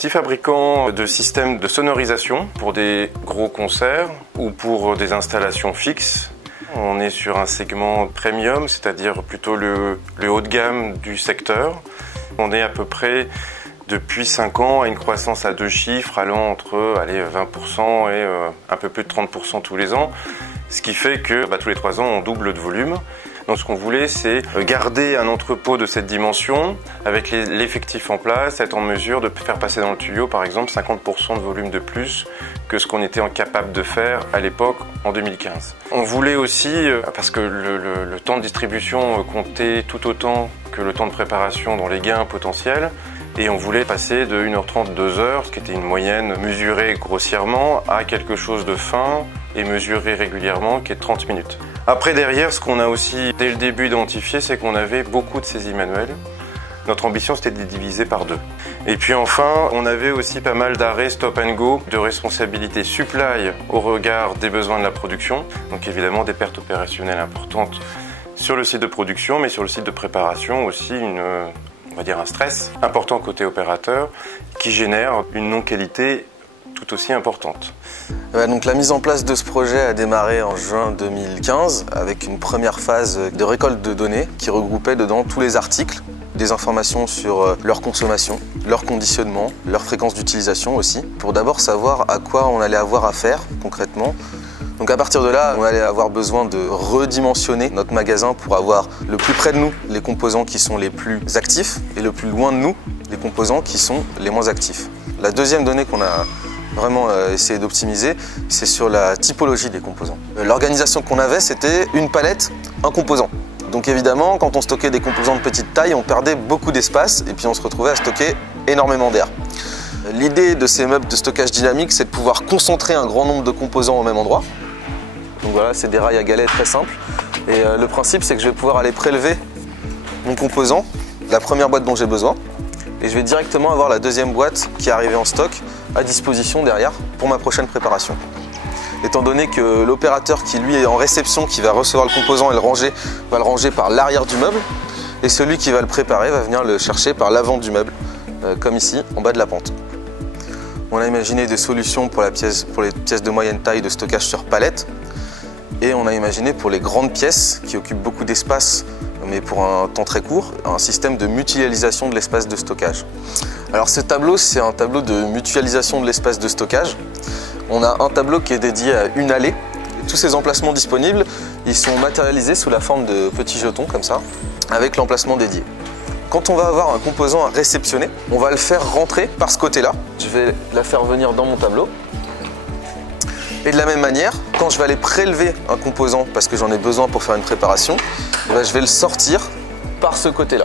petit fabricant de systèmes de sonorisation pour des gros concerts ou pour des installations fixes. On est sur un segment premium, c'est-à-dire plutôt le haut de gamme du secteur. On est à peu près depuis 5 ans à une croissance à 2 chiffres allant entre 20% et un peu plus de 30% tous les ans. Ce qui fait que tous les 3 ans on double de volume. Donc ce qu'on voulait, c'est garder un entrepôt de cette dimension avec l'effectif en place, être en mesure de faire passer dans le tuyau par exemple 50% de volume de plus que ce qu'on était capable de faire à l'époque en 2015. On voulait aussi, parce que le temps de distribution comptait tout autant que le temps de préparation dans les gains potentiels, et on voulait passer de 1h30, 2h, ce qui était une moyenne mesurée grossièrement, à quelque chose de fin et mesuré régulièrement, qui est 30 minutes. Après, derrière, ce qu'on a aussi, dès le début, identifié, c'est qu'on avait beaucoup de saisies manuelles. Notre ambition, c'était de les diviser par 2. Et puis enfin, on avait aussi pas mal d'arrêts stop and go, de responsabilité supply au regard des besoins de la production. Donc évidemment, des pertes opérationnelles importantes sur le site de production, mais sur le site de préparation aussi on va dire un stress important côté opérateur qui génère une non-qualité tout aussi importante. Donc la mise en place de ce projet a démarré en juin 2015 avec une première phase de récolte de données qui regroupait dedans tous les articles, des informations sur leur consommation, leur conditionnement, leur fréquence d'utilisation aussi, pour d'abord savoir à quoi on allait avoir affaire concrètement. Donc à partir de là, on allait avoir besoin de redimensionner notre magasin pour avoir le plus près de nous les composants qui sont les plus actifs et le plus loin de nous les composants qui sont les moins actifs. La deuxième donnée qu'on a vraiment essayé d'optimiser, c'est sur la typologie des composants. L'organisation qu'on avait, c'était une palette, un composant. Donc évidemment, quand on stockait des composants de petite taille, on perdait beaucoup d'espace et puis on se retrouvait à stocker énormément d'air. L'idée de ces meubles de stockage dynamique, c'est de pouvoir concentrer un grand nombre de composants au même endroit. Donc voilà, c'est des rails à galets très simples. Et le principe, c'est que je vais pouvoir aller prélever mon composant, la première boîte dont j'ai besoin, et je vais directement avoir la deuxième boîte qui est arrivée en stock à disposition derrière pour ma prochaine préparation. Étant donné que l'opérateur qui lui est en réception, qui va recevoir le composant et le ranger, va le ranger par l'arrière du meuble, et celui qui va le préparer va venir le chercher par l'avant du meuble, comme ici, en bas de la pente. On a imaginé des solutions pour les pièces de moyenne taille de stockage sur palette, et on a imaginé pour les grandes pièces qui occupent beaucoup d'espace, mais pour un temps très court, un système de mutualisation de l'espace de stockage. Alors ce tableau, c'est un tableau de mutualisation de l'espace de stockage. On a un tableau qui est dédié à une allée. Tous ces emplacements disponibles, ils sont matérialisés sous la forme de petits jetons comme ça, avec l'emplacement dédié. Quand on va avoir un composant à réceptionner, on va le faire rentrer par ce côté-là. Je vais la faire venir dans mon tableau. Et de la même manière, quand je vais aller prélever un composant parce que j'en ai besoin pour faire une préparation, je vais le sortir par ce côté-là.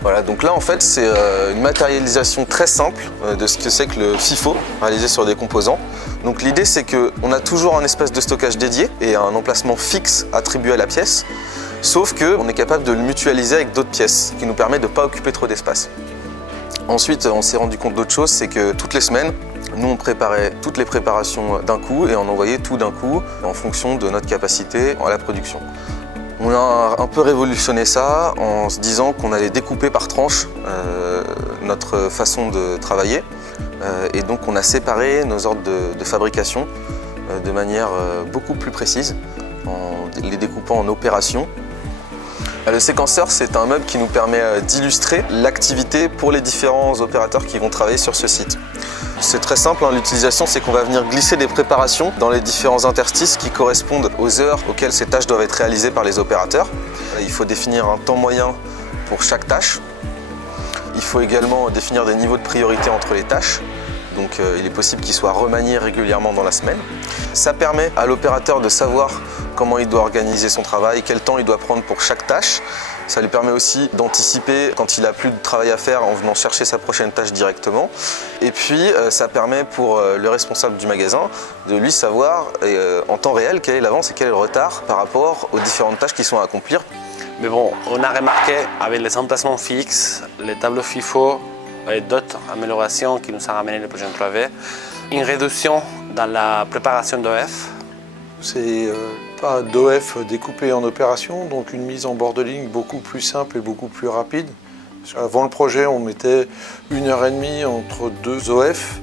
Voilà, donc là en fait c'est une matérialisation très simple de ce que c'est que le FIFO réalisé sur des composants. Donc l'idée c'est qu'on a toujours un espace de stockage dédié et un emplacement fixe attribué à la pièce, sauf qu'on est capable de le mutualiser avec d'autres pièces, ce qui nous permet de ne pas occuper trop d'espace. Ensuite on s'est rendu compte d'autre chose, c'est que toutes les semaines, nous on préparait toutes les préparations d'un coup et on envoyait tout d'un coup en fonction de notre capacité à la production. On a un peu révolutionné ça en se disant qu'on allait découper par tranche notre façon de travailler et donc on a séparé nos ordres de fabrication de manière beaucoup plus précise en les découpant en opérations. Le séquenceur, c'est un meuble qui nous permet d'illustrer l'activité pour les différents opérateurs qui vont travailler sur ce site. C'est très simple, l'utilisation, c'est qu'on va venir glisser des préparations dans les différents interstices qui correspondent aux heures auxquelles ces tâches doivent être réalisées par les opérateurs. Il faut définir un temps moyen pour chaque tâche. Il faut également définir des niveaux de priorité entre les tâches. Donc il est possible qu'ils soient remaniés régulièrement dans la semaine. Ça permet à l'opérateur de savoir comment il doit organiser son travail, quel temps il doit prendre pour chaque tâche. Ça lui permet aussi d'anticiper quand il n'a plus de travail à faire en venant chercher sa prochaine tâche directement. Et puis ça permet pour le responsable du magasin de lui savoir en temps réel quelle est l'avance et quel est le retard par rapport aux différentes tâches qui sont à accomplir. Mais bon, on a remarqué avec les emplacements fixes, les tableaux FIFO et d'autres améliorations qui nous ont ramené le projet 3V, une réduction dans la préparation d'OF. C'est pas d'OF découpé en opérations, donc une mise en bord de ligne beaucoup plus simple et beaucoup plus rapide. Avant le projet, on mettait 1h30 entre deux OF.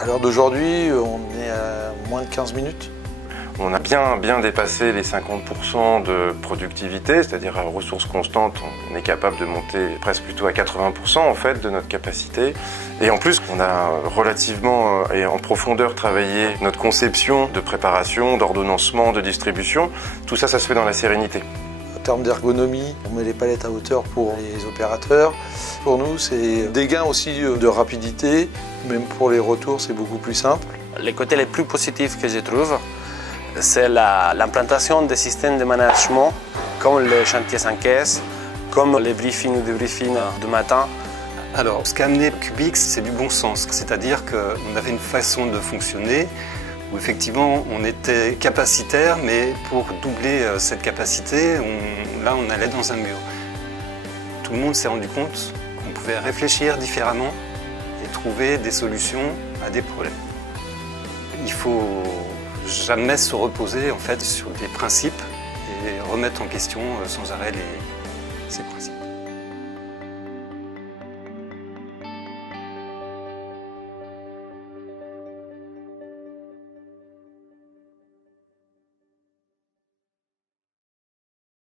À l'heure d'aujourd'hui, on est à moins de 15 minutes. On a bien dépassé les 50% de productivité, c'est-à-dire à ressources constantes, on est capable de monter presque plutôt à 80% en fait de notre capacité. Et en plus, on a relativement et en profondeur travaillé notre conception de préparation, d'ordonnancement, de distribution. Tout ça, ça se fait dans la sérénité. En termes d'ergonomie, on met les palettes à hauteur pour les opérateurs. Pour nous, c'est des gains aussi de rapidité, même pour les retours, c'est beaucoup plus simple. Les côtés les plus positifs que je trouve, c'est l'implantation des systèmes de management comme les chantiers sans caisse, comme les briefings du matin. Alors, ce qu'a amené Kubix, c'est du bon sens. C'est-à-dire qu'on avait une façon de fonctionner où effectivement on était capacitaire, mais pour doubler cette capacité, là on allait dans un mur. Tout le monde s'est rendu compte qu'on pouvait réfléchir différemment et trouver des solutions à des problèmes. Il faut jamais se reposer en fait sur des principes et remettre en question sans arrêt ces principes.